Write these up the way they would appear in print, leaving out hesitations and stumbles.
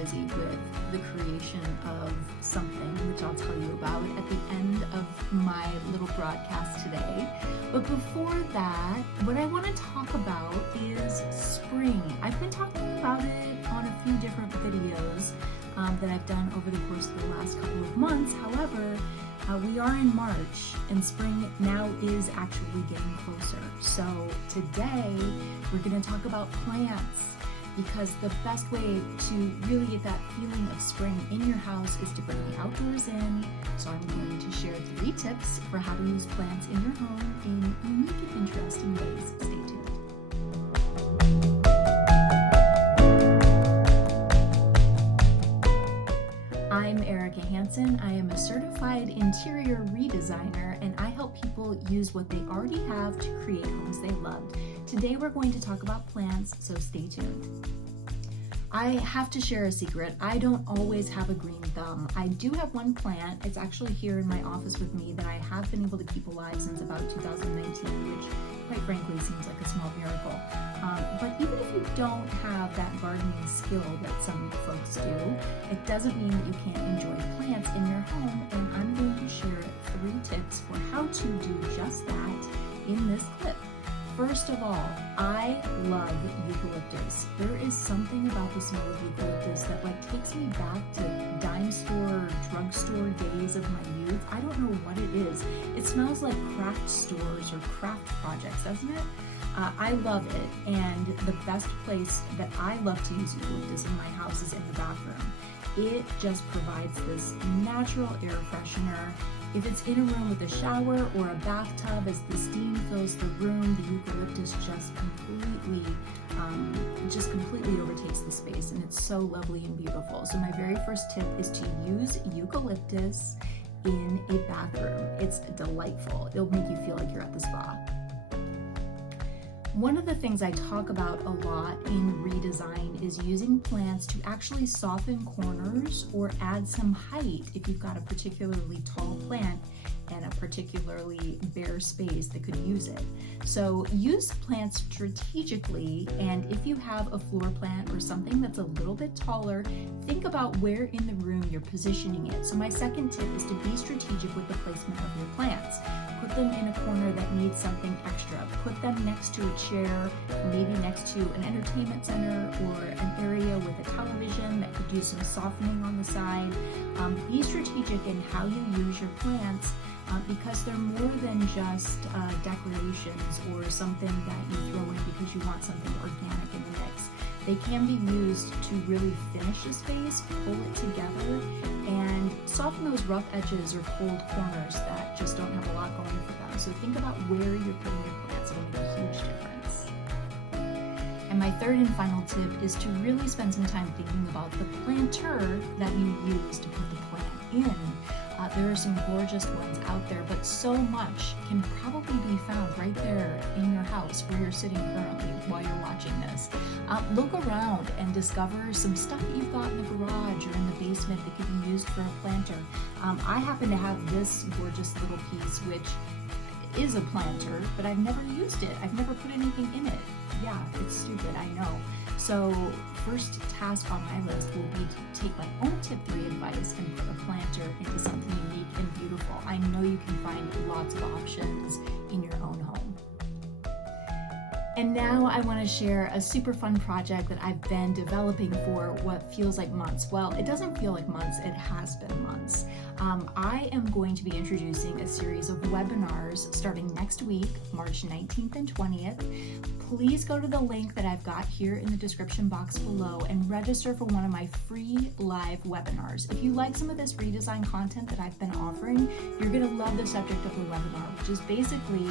busy with the creation of something, which I'll tell you about at the end of my little broadcast today. But before that, what I want to talk about is spring. I've been talking about it on a few different videos that I've done over the course of the last couple of months. However, we are in March and spring now is actually getting closer. So today we're going to talk about plants, because the best way to really get that feeling of spring in your house is to bring the outdoors in. So I'm going to share 3 tips for how to use plants in your home in unique and interesting ways. Stay tuned. I'm Erica Hansen. I am a certified interior redesigner, and I help people use what they already have to create homes they loved. Today we're going to talk about plants, so stay tuned. I have to share a secret. I don't always have a green thumb. I do have one plant. It's actually here in my office with me that I have been able to keep alive since about 2019, which quite frankly seems like a small miracle. But even if you don't have that gardening skill that some folks do, it doesn't mean that you can't enjoy plants in your home, and I'm going to share 3 tips for how to do just that in this clip. First of all, I love eucalyptus. There is something about the smell of eucalyptus that takes me back to dime store, drugstore days of my youth. I don't know what it is. It smells like craft stores or craft projects, doesn't it? I love it, and the best place that I love to use eucalyptus in my house is in the bathroom. It just provides this natural air freshener. If it's in a room with a shower or a bathtub, as the steam fills the room, the eucalyptus just completely overtakes the space, and it's so lovely and beautiful. So my very first tip is to use eucalyptus in a bathroom. It's delightful. It'll make you feel like you're at the spa. One of the things I talk about a lot in redesign is using plants to actually soften corners or add some height if you've got a particularly tall plant and a particularly bare space that could use it. So use plants strategically, and if you have a floor plant or something that's a little bit taller, think about where in the room you're positioning it. So my second tip is to be strategic with the placement of your plants. Put them in a corner that needs something extra. Put them next to a chair, maybe next to an entertainment center or an area with a television that could use some softening on the side. Be strategic in how you use your plants, because they're more than just decorations or something that you throw in because you want something organic in the mix. They can be used to really finish a space, pull it together, and soften those rough edges or cold corners that just don't have a lot going for them. So think about where you're putting your plants. It'll make a huge difference. And my third and final tip is to really spend some time thinking about the planter that you use to put the plant in. There are some gorgeous ones out there, but so much can probably be found right there in your house where you're sitting currently while you're watching this. Look around and discover some stuff that you've got in the garage or in the basement that could be used for a planter. I happen to have this gorgeous little piece, which is a planter, but I've never used it. I've never put anything in it. Yeah, it's stupid, I know. So first task on my list will be to take my own tip 3 advice and put a planter into something unique and beautiful. I know you can find lots of options in your own home. And now I want to share a super fun project that I've been developing for what feels like months. Well, it doesn't feel like months, it has been months. I am going to be introducing a series of webinars starting next week, March 19th and 20th. Please go to the link that I've got here in the description box below and register for one of my free live webinars. If you like some of this redesign content that I've been offering, you're going to love the subject of the webinar, which is basically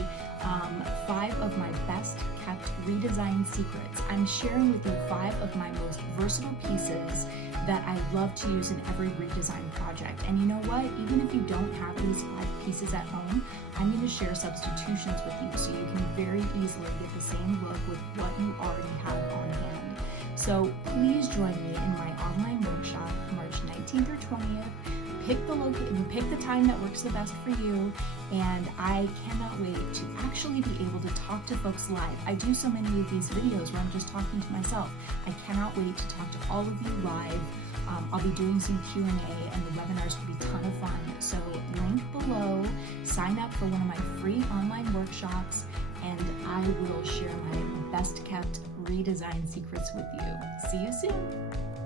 5 of my best kept redesign secrets. I'm sharing with you 5 of my most versatile pieces that I love to use in every redesign project. And you know what? Even if you don't have these 5 pieces at home, I'm going to share substitutions with you so you can very easily get the same look with what you already have on hand. So please join me in my online workshop, March 19th or 20th. pick the time that works the best for you, and I cannot wait to actually be able to talk to folks live. I do so many of these videos where I'm just talking to myself. I cannot wait to talk to all of you live. I'll be doing some Q&A, and the webinars will be a ton of fun. So link below, sign up for one of my free online workshops, and I will share my best kept redesign secrets with you. See you soon.